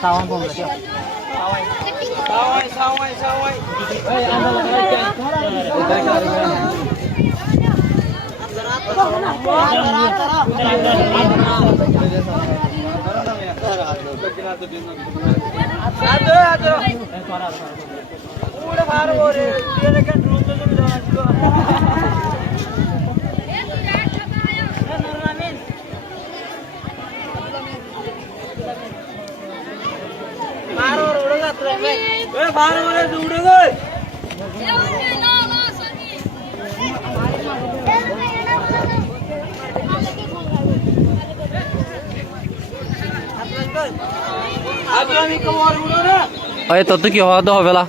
Sawan pun berarti. Sawai. Eh, anda lagi. Udah baru boleh. Dia kan dulu tuh बारह वाले उड़ेंगे अरे तो কি হওয়া তো হবে না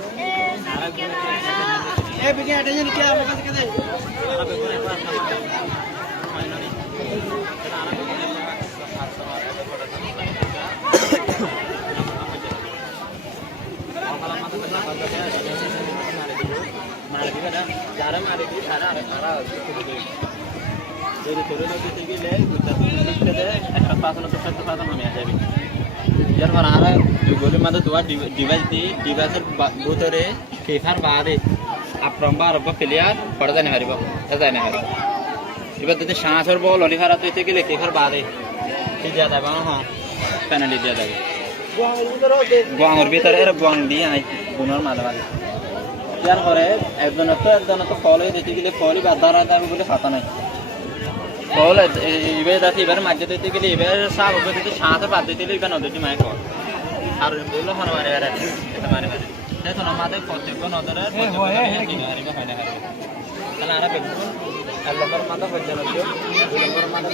ভিতরে কেফার বাদে আপ্রম্বার প্লেয়ার পড়া যায় না হারিব যায় না হারিব এবার যদি সাঁচর বল অলিভারা তুইতে গেলে কেফার বাদে কি দেওয়া যাবে হ্যাঁ পেনাল্টি দেওয়া যাবে গোয়াঙের ভিতরে এর গোয়াং দিয়ে আই গুণর মাঝে মাঝে ইয়ার পরে একজনের তো ফলে দিতে গেলে ফলই বাদ ধরা যাবে বলে কথা নাই ফল এবার যাতে এবার মাঝে দিতে গেলে এবার সাপ দিতে সাঁতে বাদ দিতে গেলে এবার নদীটি মায় কর আর বললো হন মারে মারে দেখুন আমাদের প্রত্যেক নদরের হয় না তাহলে আরা বেগুন এক নম্বর মাথা পর্যন্ত দুই নম্বর মাথা